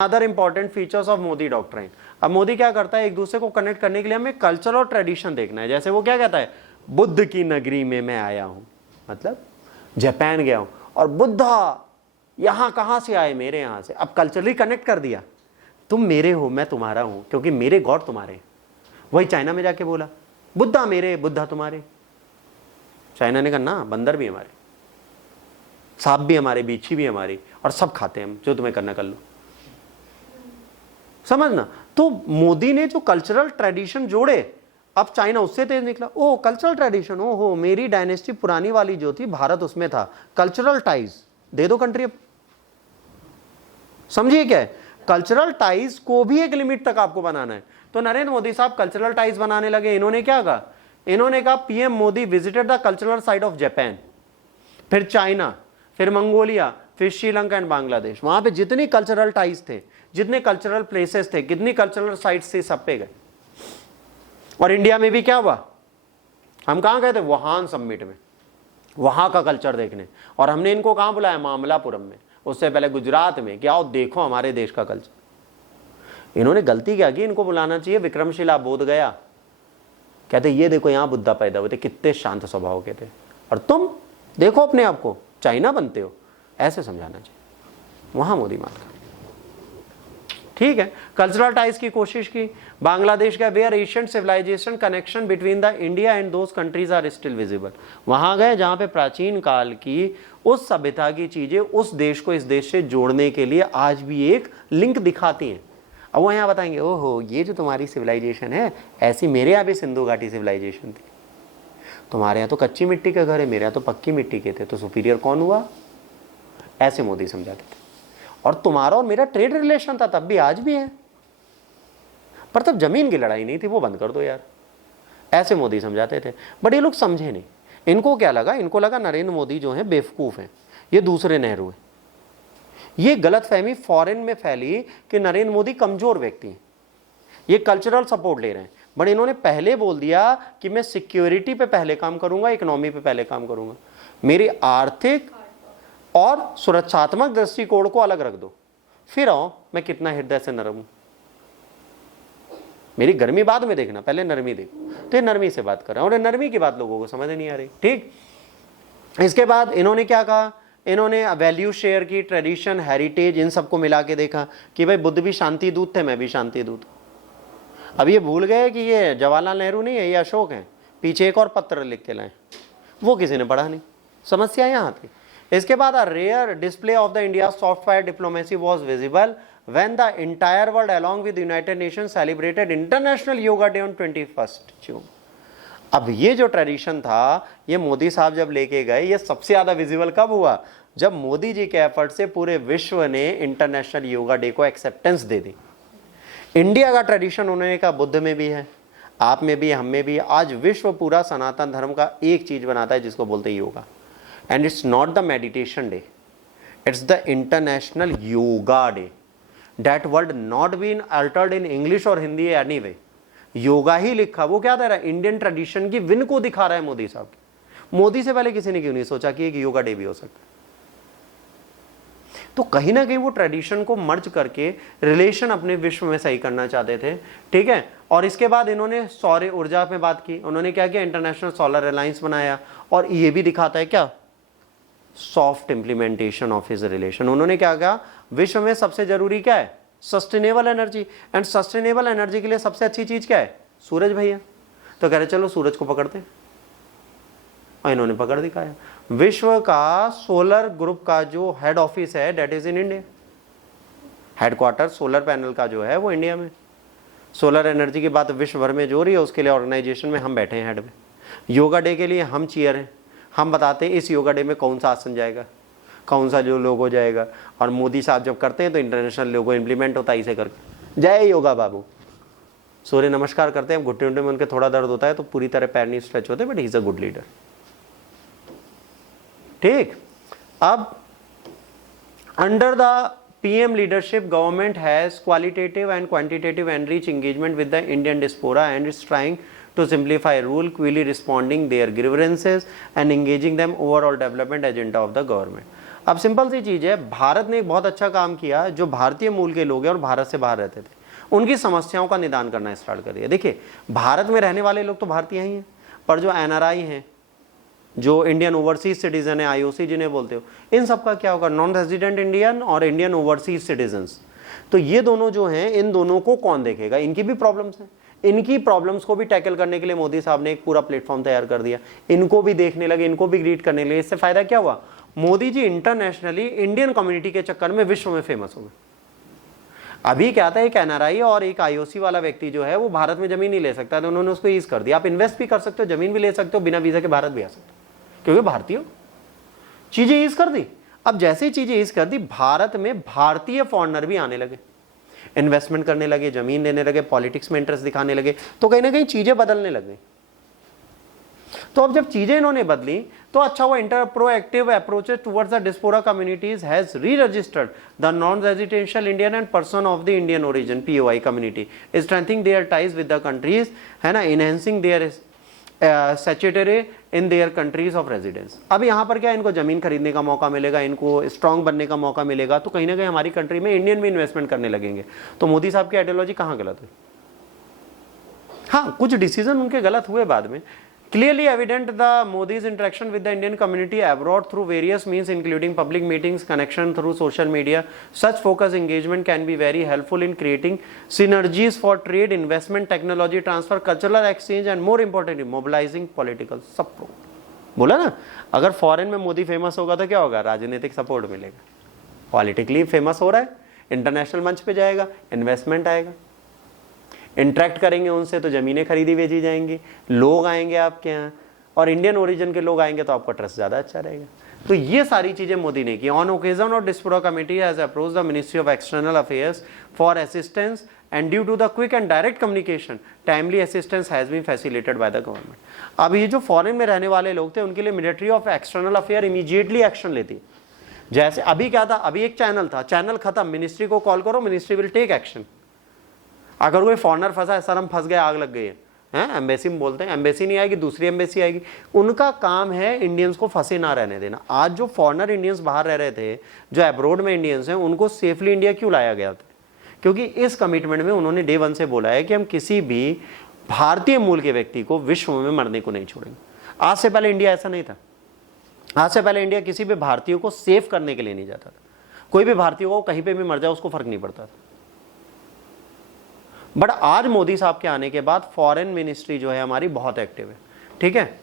Other important features of Modi doctrine. अब मोदी क्या करता है, एक दूसरे को कनेक्ट करने के लिए हमें कल्चर और ट्रेडिशन देखना है। जैसे वो क्या कहता है, बुद्ध की नगरी में मैं आया हूं, मतलब जापान गया हूं, और बुद्धा यहां कहां से आए, मेरे यहां से। अब कल्चरली कनेक्ट कर दिया, तुम मेरे हो मैं तुम्हारा हूं, क्योंकि मेरे गॉड तुम्हारे हैं। वही चाइना में जाके बोला, बुद्धा मेरे बुद्धा तुम्हारे। चाइना ने कहा ना, बंदर भी हमारे, सांप भी हमारे, बीछी भी हमारी, और सब खाते हैं हम, जो तुम्हें करना कर लो। समझना। तो मोदी ने जो कल्चरल ट्रेडिशन जोड़े, अब चाइना उससे तेज निकला। ओ कल्चरल ट्रेडिशन, ओ हो, मेरी डायनेस्टी पुरानी वाली जो थी, भारत उसमें था, कल्चरल टाइज दे दो कंट्री। अब समझिए क्या है, कल्चरल टाइज को भी एक लिमिट तक आपको बनाना है। तो नरेंद्र मोदी साहब कल्चरल टाइज बनाने लगे। इन्होंने क्या कहा, इन्होंने कहा PM Modi visited the cultural site of Japan, फिर चाइना, फिर मंगोलिया, फिर श्रीलंका एंड बांग्लादेश। वहां पे जितनी कल्चरल टाइज थे, जितने कल्चरल प्लेसेस थे, कितनी कल्चरल साइट्स थी, सब पे गए। और इंडिया में भी क्या हुआ, हम कहां गए थे, वुहान समिट में, वहां का कल्चर देखने। और हमने इनको कहां बुलाया, मामलापुरम में, उससे पहले गुजरात में, कि आओ देखो हमारे देश का कल्चर। इन्होंने गलती क्या की, इनको बुलाना चाहिए विक्रमशिला बोध गया, कहते ये देखो यहां बुद्धा पैदा हुए थे, कितने शांत स्वभाव के थे, और तुम देखो अपने आप को चाइना बनते हो, ऐसे समझाना चाहिए। वहां मोदी मान गया, ठीक है। कल्चरल टाइज की कोशिश की। बांग्लादेश का where ancient civilisation connection between the India and those countries are still visible. वहां गए जहां पे प्राचीन काल की उस सभ्यता की चीजें उस देश को इस देश से जोड़ने के लिए आज भी एक लिंक दिखाती हैं। अब वो यहाँ बताएंगे, ओहो ये जो तुम्हारी सिविलाइजेशन है, ऐसी मेरे यहाँ भी सिंधु घाटी सिविलाइजेशन थी, तुम्हारे यहाँ तो कच्ची मिट्टी के घर है, मेरे यहाँ तो पक्की मिट्टी के थे, तो सुपीरियर कौन हुआ, ऐसे मोदी समझाते थे। और तुम्हारा और मेरा ट्रेड रिलेशन था तब भी, आज भी है, पर तब जमीन की लड़ाई नहीं थी, वो बंद कर दो यार, ऐसे मोदी समझाते थे। बट ये लोग समझे नहीं। इनको क्या लगा, इनको लगा नरेंद्र मोदी जो है बेवकूफ हैं, ये दूसरे नेहरू हैं। ये गलतफहमी फॉरेन में फैली कि नरेंद्र मोदी कमजोर व्यक्ति हैं, ये कल्चरल सपोर्ट ले रहे हैं। बट इन्होंने पहले बोल दिया कि मैं सिक्योरिटी पे पहले काम करूंगा, इकोनॉमी पे पहले काम करूंगा, मेरी आर्थिक और सुरक्षात्मक दृष्टिकोण को अलग रख दो, फिर आओ मैं कितना हृदय से नरम हूं। मेरी गर्मी बाद में देखना, पहले नरमी देखो। तो ये नरमी से बात कर रहे हैं, और नरमी की बात लोगों को समझ नहीं आ रही, ठीक। इसके बाद इन्होंने क्या कहा, इन्होंने वैल्यू शेयर की, ट्रेडिशन, हेरिटेज, इन सबको मिला के देखा कि भाई बुद्ध भी शांति दूत थे, मैं भी शांति दूत। अब ये भूल गए कि ये जवाहरलाल नेहरू नहीं है, ये अशोक हैं। पीछे एक और पत्र लिख के लाए, वो किसी ने पढ़ा नहीं, समस्या यहाँ थी। इसके बाद a rare display of the India's soft power diplomacy was visible when the entire world along with the United Nations celebrated International Yoga Day on 21st June। अब ये जो ट्रेडिशन था, ये मोदी साहब जब लेके गए, ये सबसे ज्यादा विजिबल कब हुआ, जब मोदी जी के एफर्ट से पूरे विश्व ने इंटरनेशनल योगा डे को एक्सेप्टेंस दे दी। इंडिया का ट्रेडिशन उन्होंने कहा बुद्ध में भी है, आप में भी है, हम में भी है। आज विश्व पूरा सनातन धर्म का एक चीज बनाता है जिसको बोलते हैं yoga. And it's not the meditation day, it's the international yoga day. That word not been altered in English or Hindi anyway, yoga ही लिखा। वो क्या दे रहा है, इंडियन ट्रेडिशन की विन को दिखा रहा है मोदी साहब। मोदी से पहले किसी ने क्यों नहीं सोचा कि एक योगा डे भी हो सकता है। तो कहीं ना कहीं वो ट्रेडिशन को मर्ज करके रिलेशन अपने विश्व में सही करना चाहते थे, ठीक है। और इसके बाद इन्होंने सौर ऊर्जा में बात की। उन्होंने क्या किया, इंटरनेशनल सोलर अलायंस बनाया, और ये भी दिखाता है क्या, soft implementation of his relation. उन्होंने क्या कहा, विश्व में सबसे जरूरी क्या है, sustainable energy, and sustainable energy के लिए सबसे अच्छी चीज क्या है, सूरज भैया। तो कह रहे चलो सूरज को पकड़ते, और इन्होंने पकड़ दिखाया। विश्व का सोलर ग्रुप का जो हेड ऑफिस है, that is in India. Headquarter solar panel का जो है वो इंडिया में। सोलर एनर्जी की बात विश्व भर में जो रही है, उसके लिए ऑर्गेनाइजेशन में हम बैठे हैं हेड में। योगा डे के लिए हम चीयर हैं, हम बताते हैं इस योगा डे में कौन सा आसन जाएगा, कौन सा जो लोगो जाएगा। और मोदी साहब जब करते हैं तो इंटरनेशनल लोगो इंप्लीमेंट होता है, इसे करके जय योगा बाबू। सूर्य नमस्कार करते हैं, घुटने में उनके थोड़ा दर्द होता है तो पूरी तरह पैर नहीं स्ट्रेच होते, but he is a good leader, ठीक। अब under the PM leadership, government has qualitative and quantitative enrich engagement with the Indian diaspora and is trying to simplify rule, quickly responding their grievances and engaging them overall development agenda of the government. अब simple सी चीज़ है, भारत ने एक बहुत अच्छा काम किया, जो भारतीय मूल के लोग हैं और भारत से बाहर रहते थे उनकी समस्याओं का निदान करना स्टार्ट कर दिया। देखिए भारत में रहने वाले लोग तो भारतीय ही हैं, पर जो एनआरआई हैं, जो इंडियन ओवरसीज सिटीजन है, आईओसी जिन्हें बोलते हो, इन सब का क्या होगा, नॉन रेजिडेंट इंडियन और इंडियन ओवरसीज सिटीजन्स। तो ये दोनों जो हैं, इन दोनों को कौन देखेगा, इनकी भी प्रॉब्लम्स हैं। इनकी प्रॉब्लम्स को भी टैकल करने के लिए मोदी साहब ने एक पूरा प्लेटफॉर्म तैयार कर दिया, इनको भी देखने लगे, इनको भी ग्रीट करने लगे। इससे फायदा क्या हुआ, Modi ji internationally Indian community के चक्कर में विश्व में फेमस हो गए। अभी क्या था, एक एनआरआई और एक आईओसी वाला व्यक्ति जो है वो भारत में जमीन नहीं ले सकता, तो उन्होंने उसको ईज कर दिया, आप इन्वेस्ट भी कर सकते हो, जमीन भी ले सकते हो, बिना वीजा के भारत भी आ सकते हो, क्योंकि भारतीय हो। चीजें ईज कर दी। अब जैसे ही चीजें ईज कर दी, भारत में भारतीय फॉरेनर भी आने लगे, इन्वेस्टमेंट करने लगे, जमीन लेने लगे, पॉलिटिक्स में इंटरेस्ट दिखाने लगे, तो कहीं ना कहीं चीजें बदलने लग गई। तो अब जब चीजें इन्होंने बदली तो अच्छा हुआ, inter proactive approaches towards the diaspora communities has reregistered the non residential Indian and person of the Indian origin POI community, strengthening their ties with the countries, है ना, enhancing their statutory in their countries of residence. अब यहाँ पर क्या, इनको जमीन खरीदने का मौका मिलेगा, इनको स्ट्रांग बनने का मौका मिलेगा, तो कहीं ना कहीं हमारी कंट्री में इंडियन भी इन्वेस्टमेंट करने लगेंगे। तो मोदी साहब की आइडियोलॉजी कहाँ गलत हुई? हाँ, कुछ डिसीजन उनके गलत हुए बाद में। Clearly evident the Modi's interaction with the Indian community abroad through various means including public meetings, connection through social media. Such focused engagement can be very helpful in creating synergies for trade, investment, technology transfer, cultural exchange and more importantly mobilizing political support. बोला ना, अगर foreign में Modi famous होगा तो क्या होगा, राजनीतिक support मिलेगा, पॉलिटिकली फेमस हो रहा है, इंटरनेशनल मंच पे जाएगा, इन्वेस्टमेंट आएगा, इंटरेक्ट करेंगे उनसे तो ज़मीनें खरीदी बेची जाएंगी, लोग आएंगे आपके यहाँ, और इंडियन ओरिजिन के लोग आएंगे तो आपका ट्रस्ट ज़्यादा अच्छा रहेगा। तो ये सारी चीज़ें मोदी ने की। On occasion of diaspora committee has approach the ministry of external affairs for assistance and due to the quick and direct communication timely assistance has been facilitated by the government. अब ये जो फॉरेन में रहने वाले लोग थे उनके लिए military of external affair immediately action लेती। जैसे अभी क्या था, अभी एक चैनल था, चैनल खत्म, मिनिस्ट्री को कॉल करो, मिनिस्ट्री विल टेक एक्शन। अगर कोई फॉरनर फंसा है, सर हम फंस गए, आग लग गई है, एम्बेसी में बोलते हैं, एम्बेसी नहीं आएगी, दूसरी एम्बेसी आएगी। उनका काम है इंडियंस को फंसे ना रहने देना। आज जो फॉरनर इंडियंस बाहर रह रहे थे, जो अब्रोड में इंडियंस हैं, उनको सेफली इंडिया क्यों लाया गया था? क्योंकि इस कमिटमेंट में उन्होंने डे 1 से बोला है कि हम किसी भी भारतीय मूल के व्यक्ति को विश्व में मरने को नहीं छोड़ेंगे। आज से पहले इंडिया ऐसा नहीं था। आज से पहले इंडिया किसी भी भारतीय को सेव करने के लिए नहीं जाता था। कोई भी भारतीय को कहीं पे भी मर जाए उसको फर्क नहीं पड़ता था। बट आज मोदी साहब के आने के बाद फॉरेन मिनिस्ट्री जो है हमारी बहुत एक्टिव है, ठीक है।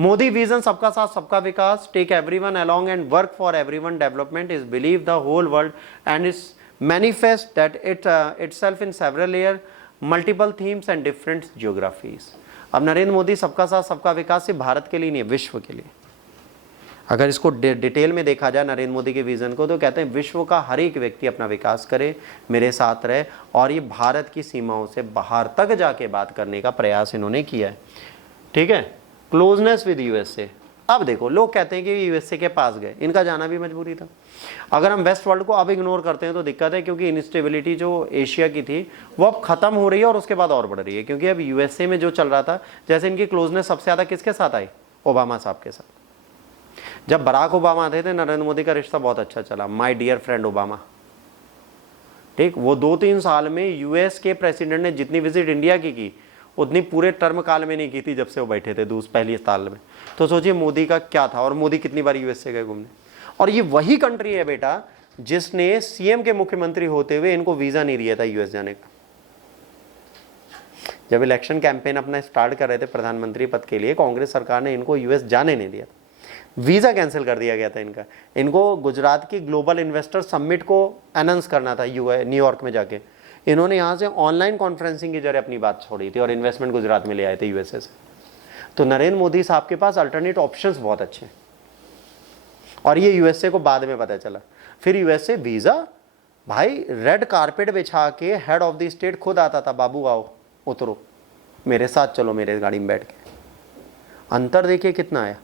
मोदी विजन सबका साथ सबका विकास, take everyone along and work for everyone development is believe the whole world and is manifest that itself in several layer, multiple themes and different geographies। अब नरेंद्र मोदी सबका साथ सबका विकास सिर्फ भारत के लिए नहीं है, विश्व के लिए। अगर इसको डिटेल में देखा जाए नरेंद्र मोदी के विजन को, तो कहते हैं विश्व का हर एक व्यक्ति अपना विकास करे, मेरे साथ रहे, और ये भारत की सीमाओं से बाहर तक जाके बात करने का प्रयास इन्होंने किया है, ठीक है। Closeness with USA. अब देखो, लोग कहते हैं कि यूएसए के पास गए, इनका जाना भी मजबूरी था। अगर हम वेस्ट वर्ल्ड को अब इग्नोर करते हैं तो दिक्कत है, क्योंकि इंस्टेबिलिटी जो एशिया की थी वो अब खत्म हो रही है और उसके बाद और बढ़ रही है। क्योंकि अब यूएसए में जो चल रहा था, जैसे इनकी क्लोजनेस सबसे ज़्यादा किसके साथ आई, ओबामा साहब के साथ। जब बराक ओबामा आते थे, नरेंद्र मोदी का रिश्ता बहुत अच्छा चला, माय डियर फ्रेंड ओबामा, ठीक। वो 2-3 साल में यूएस के प्रेसिडेंट ने जितनी विजिट इंडिया की उतनी पूरे टर्म काल में नहीं की थी जब से वो बैठे थे पहली साल में। तो सोचिए मोदी का क्या था, और मोदी कितनी बार यूएस से गए घूमने। और ये वही कंट्री है बेटा जिसने सीएम के मुख्यमंत्री होते हुए इनको वीजा नहीं दिया था यूएस जाने का। जब इलेक्शन कैंपेन अपना स्टार्ट कर रहे थे प्रधानमंत्री पद के लिए, कांग्रेस सरकार ने इनको यूएस जाने नहीं दिया, वीजा कैंसिल कर दिया गया था इनका। इनको गुजरात की ग्लोबल इन्वेस्टर समिट को अनाउंस करना था न्यूयॉर्क में जाके। इन्होंने यहाँ से ऑनलाइन कॉन्फ्रेंसिंग के जरिए अपनी बात छोड़ी थी और इन्वेस्टमेंट गुजरात में ले आए थे यूएसए से। तो नरेंद्र मोदी साहब के पास अल्टरनेट ऑप्शंस बहुत अच्छे हैं, और ये यूएसए को बाद में पता चला। फिर यूएसए वीजा, भाई रेड कारपेट बिछा के हेड ऑफ द स्टेट खुद आता था, बाबू आओ उतरो मेरे साथ, चलो मेरे गाड़ी में बैठ के। अंतर देखिए कितना आया।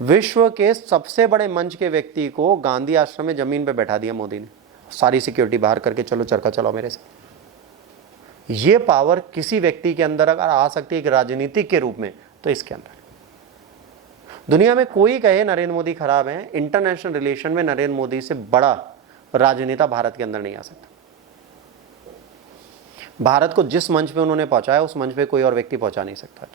विश्व के सबसे बड़े मंच के व्यक्ति को गांधी आश्रम में जमीन पे बैठा दिया मोदी ने, सारी सिक्योरिटी बाहर करके, चलो चरखा चलाओ मेरे साथ। ये पावर किसी व्यक्ति के अंदर अगर आ सकती है एक राजनीतिक के रूप में, तो इसके अंदर। दुनिया में कोई कहे नरेंद्र मोदी खराब है, इंटरनेशनल रिलेशन में नरेंद्र मोदी से बड़ा राजनेता भारत के अंदर नहीं आ सकता। भारत को जिस मंच पे उन्होंने पहुंचाया उस मंच पे कोई और व्यक्ति पहुंचा नहीं सकता।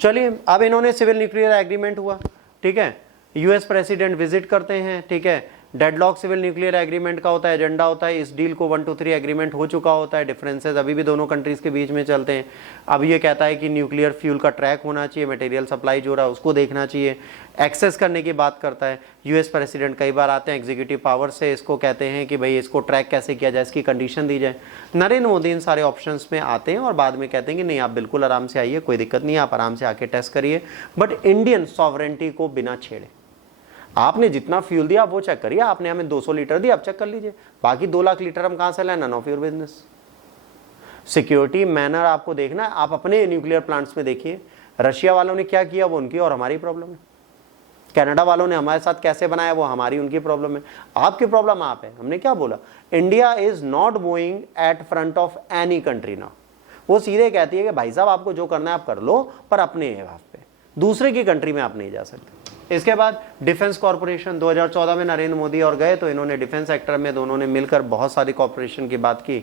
चलिए, अब इन्होंने सिविल न्यूक्लियर एग्रीमेंट हुआ, ठीक है, यूएस प्रेसिडेंट विजिट करते हैं, ठीक है, डेडलॉक सिविल न्यूक्लियर एग्रीमेंट का होता है, एजेंडा होता है, इस डील को 1 2 3 एग्रीमेंट हो चुका होता है, डिफरेंसेस अभी भी दोनों कंट्रीज के बीच में चलते हैं। अब ये कहता है कि न्यूक्लियर फ्यूल का ट्रैक होना चाहिए, मटेरियल सप्लाई जो रहा है उसको देखना चाहिए, एक्सेस करने की बात करता है। यूएस प्रेसिडेंट कई बार आते हैं एग्जीक्यूटिव पावर से, इसको कहते हैं कि भाई इसको ट्रैक कैसे किया जाए, इसकी कंडीशन दी जाए। नरेंद्र मोदी इन सारे ऑप्शंस में आते हैं और बाद में कहते हैं कि नहीं, आप बिल्कुल आराम से आइए, कोई दिक्कत नहीं है, आप आराम से आके टेस्ट करिए, बट इंडियन सॉवरेंटी को बिना छेड़े। आपने जितना फ्यूल दिया आप वो चेक करिए, आपने हमें 200 लीटर दिया, आप चेक कर लीजिए, बाकी 2 लाख लीटर हम कहां से लाए, none of your business. Security manner आपको देखना है, आप अपने न्यूक्लियर प्लांट्स में देखिए, रशिया वालों ने क्या किया वो उनकी और हमारी प्रॉब्लम है, कनाडा वालों ने हमारे साथ कैसे बनाया वो हमारी उनकी प्रॉब्लम है, आपकी प्रॉब्लम आप है। हमने क्या बोला, India is not going at front of any country now. वो सीधे कहती है कि भाई साहब आपको जो करना है आप कर लो, पर अपने हाथ पे, दूसरे की कंट्री में आप नहीं जा सकते। इसके बाद डिफेंस कॉर्पोरेशन 2014 में नरेंद्र मोदी और गए तो इन्होंने डिफेंस सेक्टर में दोनों ने मिलकर बहुत सारी कॉर्पोरेशन की बात की,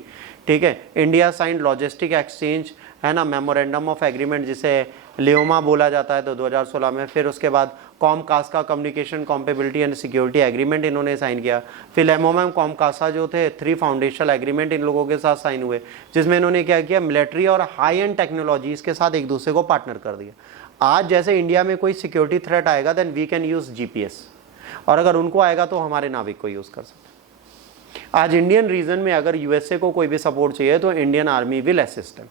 ठीक है। इंडिया साइंड लॉजिस्टिक एक्सचेंज, है ना, मेमोरेंडम ऑफ एग्रीमेंट जिसे लियोमा बोला जाता है, तो 2016 में। फिर उसके बाद Comcast communication compatibility and security agreement इन्होंने साइन किया। फिर एमओएम कॉमकासा जो थे 3 फाउंडेशनल एग्रीमेंट इन लोगों के साथ साइन हुए, जिसमें इन्होंने क्या किया, मिलिट्री और हाई एंड टेक्नोलॉजीज के साथ एक दूसरे को पार्टनर कर दिया। आज जैसे इंडिया में कोई सिक्योरिटी थ्रेट आएगा then we can use GPS, और अगर उनको आएगा तो हमारे नाविक को यूज कर सकते हैं। आज इंडियन रीजन में अगर यूएसए को कोई भी सपोर्ट चाहिए तो Indian army will assist him,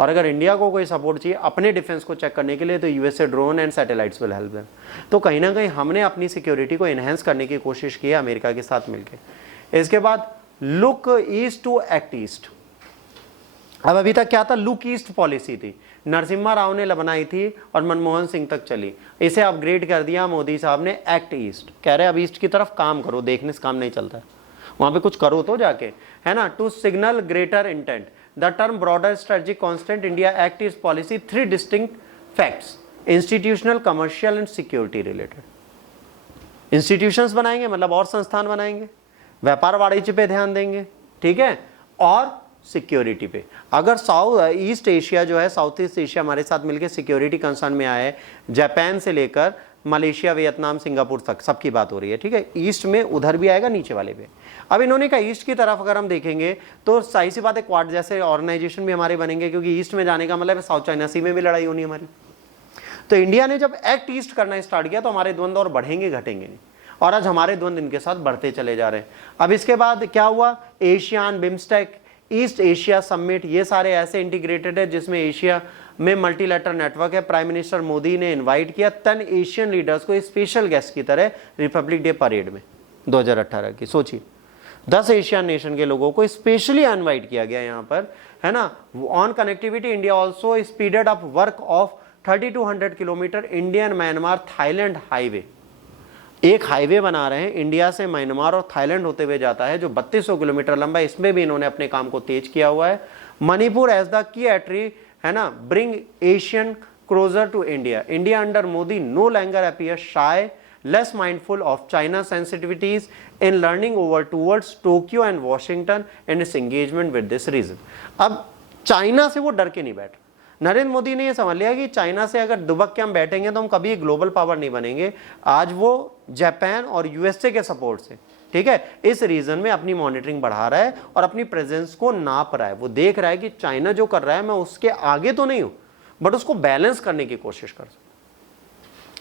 और अगर इंडिया को कोई सपोर्ट चाहिए अपने डिफेंस को चेक करने के लिए तो USA drone and satellites will help them. तो कहीं ना कहीं हमने अपनी सिक्योरिटी को एनहेंस करने की कोशिश की है अमेरिका के साथ मिलकर। इसके बाद look east to act east. अब अभी तक क्या था, लुक ईस्ट पॉलिसी थी, नरसिम्हा राव ने बनाई थी और मनमोहन सिंह तक चली, इसे अपग्रेड कर दिया मोदी साहब ने एक्ट ईस्ट। कह रहे अब ईस्ट की तरफ काम करो, देखने से काम नहीं चलता है, वहां पे कुछ करो तो जाके, है ना। To signal greater intent the term broader strategic constant India act east policy 3 distinct facts, institutional, commercial and security related. Institutions बनाएंगे मतलब और संस्थान बनाएंगे, व्यापार वाणिज्य पे ध्यान देंगे, ठीक है, और सिक्योरिटी पे। अगर ईस्ट एशिया जो है, साउथ ईस्ट एशिया हमारे साथ मिलकर सिक्योरिटी कंसर्न में आया है, जापान से लेकर मलेशिया, वियतनाम, सिंगापुर तक सबकी बात हो रही है, ठीक है। ईस्ट में उधर भी आएगा, नीचे वाले पे। अब इन्होंने कहा ईस्ट की तरफ अगर हम देखेंगे तो सही सी बात है, क्वाड जैसे ऑर्गेनाइजेशन भी हमारे बनेंगे, क्योंकि ईस्ट में जाने का मतलब साउथ चाइना सी में भी लड़ाई होनी हमारी। तो इंडिया ने जब एक्ट ईस्ट करना स्टार्ट किया तो हमारे द्वंद्व और बढ़ेंगे घटेंगे नहीं, और आज हमारे द्वंद्व इनके साथ बढ़ते चले जा रहे हैं। अब इसके बाद क्या हुआ, ASEAN, BIMSTEC, east Asia summit, ये सारे ऐसे इंटीग्रेटेड है जिसमें एशिया में मल्टीलैटरल नेटवर्क है। प्राइम मिनिस्टर मोदी ने इनवाइट किया 10 एशियन लीडर्स को स्पेशल गेस्ट की तरह रिपब्लिक डे परेड में 2018 की। सोचिए 10 एशियन नेशन के लोगों को स्पेशली इनवाइट किया गया यहाँ पर, है ना। On connectivity India also speeded up work of 3200 kilometre Indian Myanmar Thailand highway. एक हाईवे बना रहे हैं, इंडिया से म्यांमार और थाईलैंड होते हुए जाता है, जो 3200 किलोमीटर लंबा है। इसमें भी इन्होंने अपने काम को तेज किया हुआ है। Manipur as the key entry, है ना, bring Asian closer to India. India under Modi no longer appear shy, less mindful of China sensitivities in learning over towards Tokyo and Washington and its engagement with this region. अब China से वो डर के नहीं बैठ, नरेंद्र मोदी ने यह समझ लिया कि चाइना से अगर दुबक के हम बैठेंगे तो हम कभी एक ग्लोबल पावर नहीं बनेंगे। आज वो जापान और यूएसए के सपोर्ट से, ठीक है, इस रीजन में अपनी मॉनिटरिंग बढ़ा रहा है और अपनी प्रेजेंस को नाप रहा है। वो देख रहा है कि चाइना जो कर रहा है मैं उसके आगे तो नहीं हूं, बट उसको बैलेंस करने की कोशिश कर।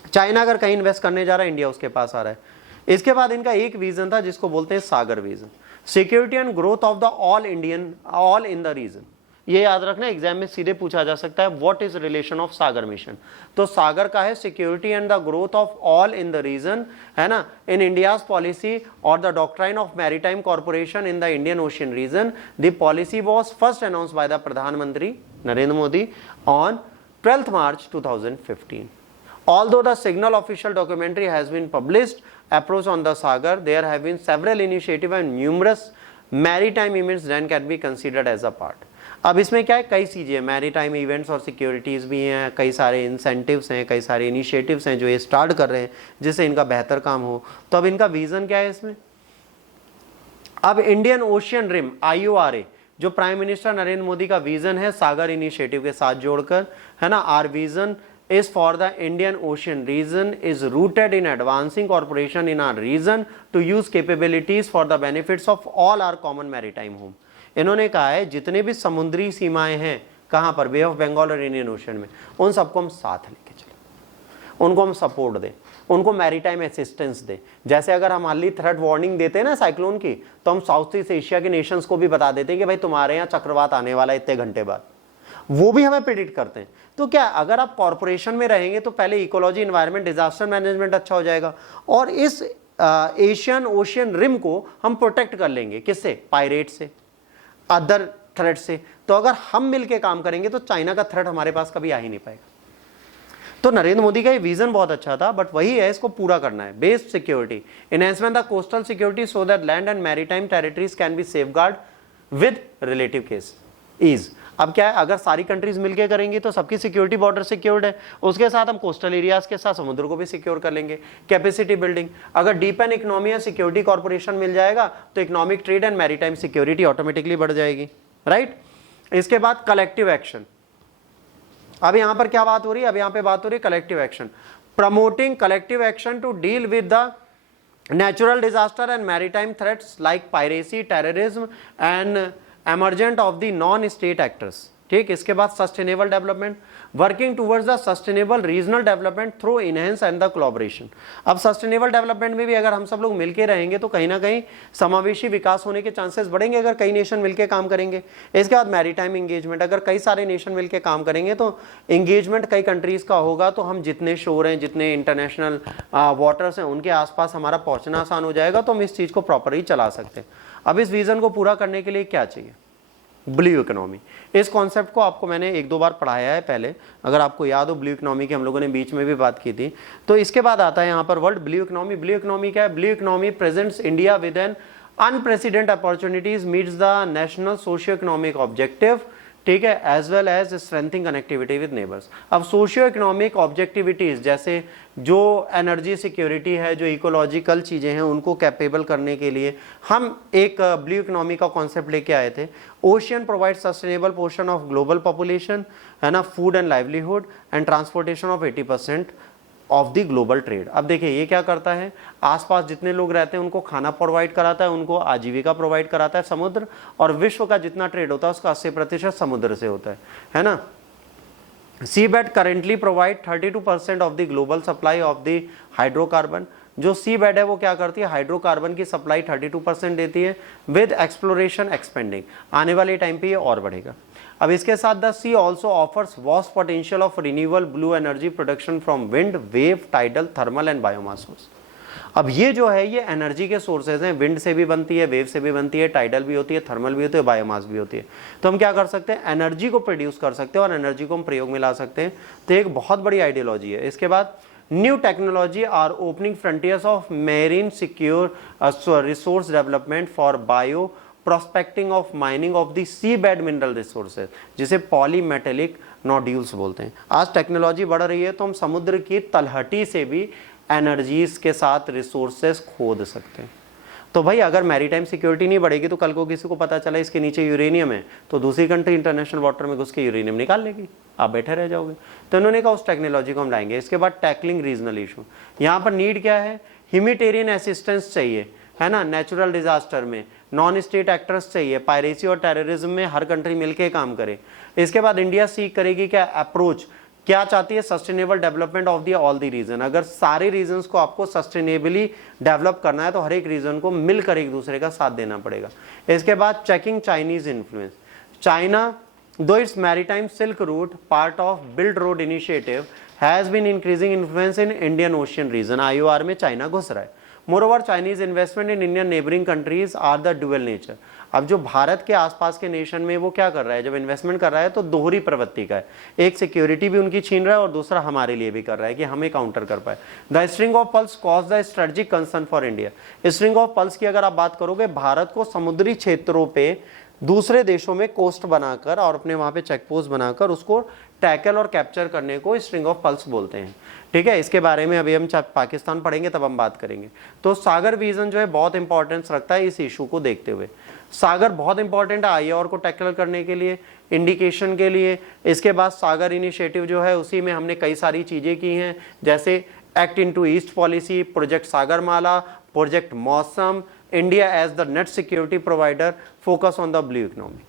चाइना अगर कहीं इन्वेस्ट करने जा रहा है, इंडिया उसके पास आ रहा है। इसके बाद इनका एक विजन था जिसको बोलते हैं Sagar vision, security and growth of the all in the region. ये याद रखना, एग्जाम में सीधे पूछा जा सकता है, what is relation of Sagar mission. तो सागर का है security and the growth of all in the region, है ना, इन इंडियाज पॉलिसी और the doctrine of maritime corporation in the Indian ocean region. The policy was first announce by the प्रधानमंत्री Narendra Modi on 12 March 2015. Although the signal official documentary has been published approach on the Sagar, there have been several initiatives and numerous maritime events that can be considered as a part. अब इसमें क्या है, कई चीज़ें हैं, maritime events और securities भी हैं, कई सारे इंसेंटिव्स हैं, कई सारे इनिशिएटिव्स हैं जो ये स्टार्ट कर रहे हैं जिससे इनका बेहतर काम हो। तो अब इनका विज़न क्या है इसमें, अब इंडियन ओशियन रिम IORA जो प्राइम मिनिस्टर नरेंद्र मोदी का विजन है सागर इनिशिएटिव के साथ जोड़कर, है ना, are vision is for the Indian Ocean region is rooted in advancing cooperation in our region to use capabilities for the benefits of all our common maritime home। इन्होंने कहा है जितने भी समुद्री सीमाएं हैं कहाँ पर, बे ऑफ बंगाल और इंडियन ओशन में, उन सबको हम साथ लेके चलें, उनको हम सपोर्ट दें, उनको मैरीटाइम असिस्टेंस दें। जैसे अगर हम हाली थ्रेट वार्निंग देते हैं ना साइक्लोन की, तो हम साउथ ईस्ट एशिया के नेशंस को भी बता देते हैं कि भाई तुम्हारे यहाँ चक्रवात आने वाला है इतने घंटे बाद, वो भी हमें प्रेडिक्ट करते हैं। तो क्या अगर आप कॉर्पोरेशन में रहेंगे तो पहले इकोलॉजी, एनवायरनमेंट, डिजास्टर मैनेजमेंट अच्छा हो जाएगा और इस एशियन ओशियन रिम को हम प्रोटेक्ट कर लेंगे, किससे, पायरेट से, अदर थ्रेट से। तो अगर हम मिलके काम करेंगे तो चाइना का थ्रेट हमारे पास कभी आ ही नहीं पाएगा। तो नरेंद्र मोदी का ये विजन बहुत अच्छा था, बट वही है, इसको पूरा करना है। Based security, enhancement the coastal security so that land and maritime territories can be safeguard with relative case is. अब क्या है, अगर सारी कंट्रीज मिलके करेंगी तो सबकी सिक्योरिटी, बॉर्डर सिक्योर्ड है, उसके साथ हम कोस्टल एरियाज के साथ समुद्र को भी सिक्योर कर लेंगे। कैपेसिटी बिल्डिंग, अगर डीप एंड इकोनॉमी या सिक्योरिटी कॉर्पोरेशन मिल जाएगा तो economic, trade and maritime security automatically बढ़ जाएगी, राइट। इसके बाद कलेक्टिव एक्शन, अब यहां पर क्या बात हो रही है, अब यहां पे बात हो रही है collective action, promoting collective action to deal with the natural disaster and maritime threats like piracy, terrorism and emergent of the non-state actors। ठीक, इसके बाद sustainable development, working towards the sustainable regional development through enhance and the collaboration. अब sustainable development में भी अगर हम सब लोग मिलके रहेंगे तो कहीं ना कहीं समावेशी विकास होने के चांसेस बढ़ेंगे अगर कई नेशन मिलके काम करेंगे। इसके बाद मैरीटाइम एंगेजमेंट, अगर कई सारे नेशन मिलके काम करेंगे तो एंगेजमेंट कई कंट्रीज का होगा, तो हम जितने शोर हैं, जितने इंटरनेशनल वाटर्स हैं, उनके आसपास हमारा पहुंचना आसान हो जाएगा, तो हम इस चीज़ को प्रॉपरली चला सकते हैं। अब इस विजन को पूरा करने के लिए क्या चाहिए, ब्लू इकोनॉमी। इस कॉन्सेप्ट को आपको मैंने एक दो बार पढ़ाया है पहले, अगर आपको याद हो, ब्लू इकोनॉमी की हम लोगों ने बीच में भी बात की थी। तो इसके बाद आता है यहाँ पर word blue economy. Blue economy क्या है, blue economy presents India with an unprecedented opportunities, meets the national socio economic objective, ठीक है, as well as strengthening connectivity with neighbours. अब सोशियो इकोनॉमिक ऑब्जेक्टिविटीज जैसे जो एनर्जी सिक्योरिटी है, जो ecological चीज़ें हैं, उनको कैपेबल करने के लिए हम एक ब्लू इकोनॉमी का कॉन्सेप्ट लेके आए थे। Ocean provide sustainable portion of global population, है ना, food and livelihood and transportation of 80% of the global trade. अब देखिए ये क्या करता है, आसपास जितने लोग रहते हैं उनको खाना प्रोवाइड कराता है, उनको आजीविका प्रोवाइड कराता है समुद्र, और विश्व का जितना ट्रेड होता है उसका 80% समुद्र से होता है ना। Seabed currently provide 32% of the global supply of the hydrocarbon. जो सीबेड है वो क्या करती है, हाइड्रोकार्बन की सप्लाई 32% देती है। विद एक्सप्लोरेशन एक्सपेंडिंग, आने वाले टाइम पे ये और बढ़ेगा। अब इसके साथ the sea also offers vast potential of renewable blue energy production from wind, wave, tidal, thermal and biomass source. अब ये जो है ये एनर्जी के सोर्सेज हैं, विंड से भी बनती है, वेव से भी बनती है, टाइडल भी होती है, थर्मल भी होती है, बायोमास भी होती है। तो हम क्या कर सकते हैं, एनर्जी को प्रोड्यूस कर सकते हैं और एनर्जी को हम प्रयोग में ला सकते हैं। तो एक बहुत बड़ी आइडियोलॉजी है। इसके बाद new technology are opening frontiers of marine secure resource development for bio prospecting of mining of the sea bed mineral resources, जिसे पॉलीमेटेलिक नोड्यूल्स बोलते हैं। आज टेक्नोलॉजी बढ़ रही है तो हम समुद्र की तलहटी से भी एनर्जीज के साथ रिसोर्सेज खोद सकते हैं। तो भाई अगर मैरीटाइम सिक्योरिटी नहीं बढ़ेगी तो कल को किसी को पता चला इसके नीचे यूरेनियम है तो दूसरी कंट्री इंटरनेशनल वाटर में घुस के यूरेनियम निकाल लेगी, आप बैठे रह जाओगे। तो इन्होंने कहा उस टेक्नोलॉजी को हम लाएंगे। इसके बाद टैकलिंग रीजनल इशू, यहाँ पर नीड क्या है, ह्यूमैनिटेरियन असिस्टेंस चाहिए, है ना, नेचुरल डिजास्टर में नॉन स्टेट एक्टर्स चाहिए, पायरेसी और टेररिज्म में हर कंट्री मिलके काम करे। इसके बाद इंडिया सीख करेगी क्या अप्रोच, क्या चाहती है, sustainable development of the all the region. अगर सारे रीजन्स को आपको सस्टेनेबली डेवलप करना है तो हर एक रीजन को मिलकर एक दूसरे का साथ देना पड़ेगा। इसके बाद checking Chinese influence, China through its maritime silk route part of build road initiative has been increasing influence in Indian ocean region. IOR में चाइना घुस रहा है। Moreover Chinese investment in Indian neighbouring countries are the dual nature. अब जो भारत के आसपास के nation में वो क्या कर रहा है, जब इन्वेस्टमेंट कर रहा है तो दोहरी प्रवृत्ति का है, एक सिक्योरिटी भी उनकी छीन रहा है और दूसरा हमारे लिए भी कर रहा है कि हमें काउंटर कर पाए। The string of pulse cause the strategic concern for India. String of pulse की अगर आप बात करोगे, भारत को समुद्री क्षेत्रों पे दूसरे देशों में कोस्ट बनाकर और अपने वहां पे चेक पोस्ट बनाकर उसको टैकल और कैप्चर करने को स्ट्रिंग ऑफ पल्स बोलते हैं। ठीक है, इसके बारे में अभी हम पाकिस्तान पढ़ेंगे तब हम बात करेंगे। तो सागर विजन जो है बहुत इंपॉर्टेंस रखता है इस इशू को देखते हुए। सागर बहुत इंपॉर्टेंट है IOR को टैकल करने के लिए, इंडिकेशन के लिए। इसके बाद सागर इनिशिएटिव जो है उसी में हमने कई सारी चीजें की हैं, जैसे act into east policy, project Sagarmala, project Mausam, India as the net security provider, focus on the blue economy.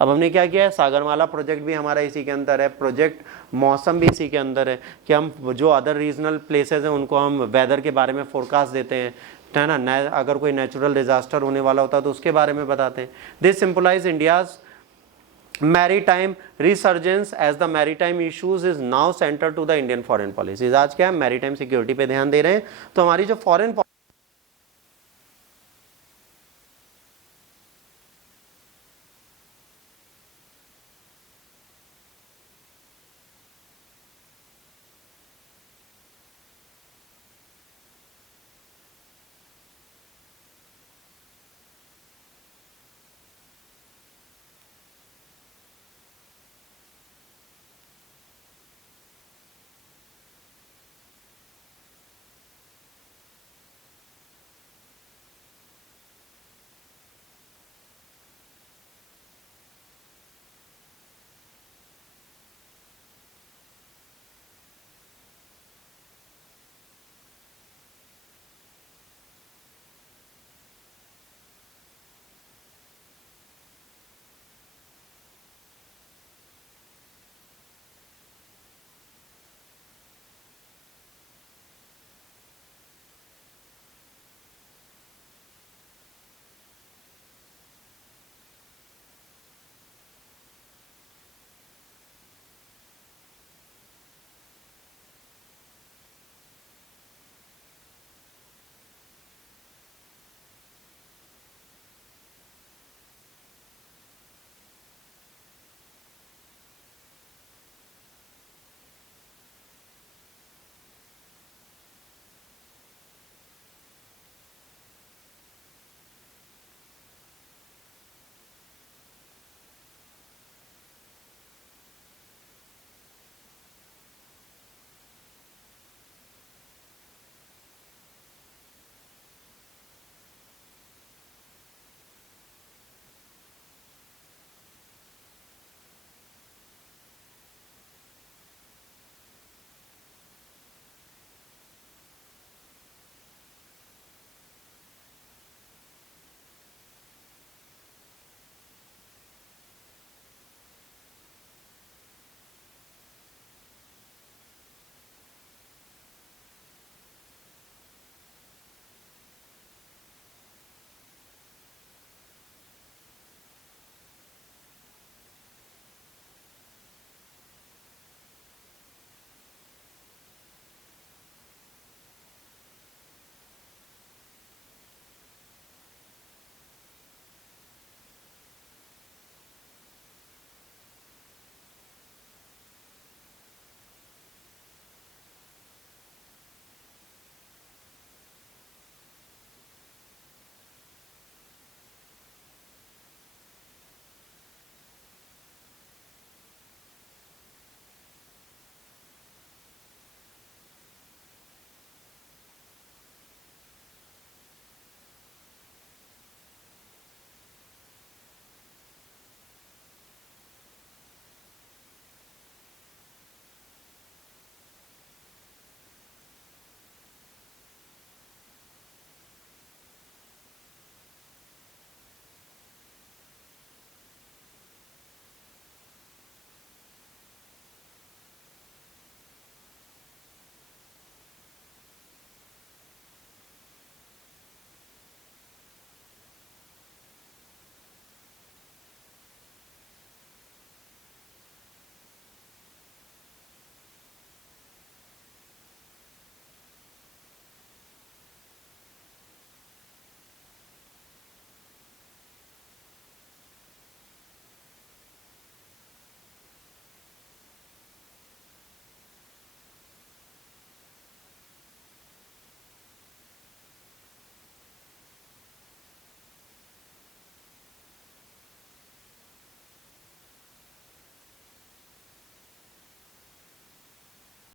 अब हमने क्या किया है, सागरमाला प्रोजेक्ट भी हमारा इसी के अंदर है, प्रोजेक्ट मौसम भी इसी के अंदर है कि हम जो अदर रीजनल प्लेसेस हैं उनको हम वेदर के बारे में फोरकास्ट देते हैं, है ना, अगर कोई नेचुरल डिजास्टर होने वाला होता है तो उसके बारे में बताते हैं। This symbolises India's maritime resurgence as the maritime issues is now centre to the Indian foreign policies. आज क्या है, मैरीटाइम सिक्योरिटी पे ध्यान दे रहे हैं, तो हमारी जो फॉरेन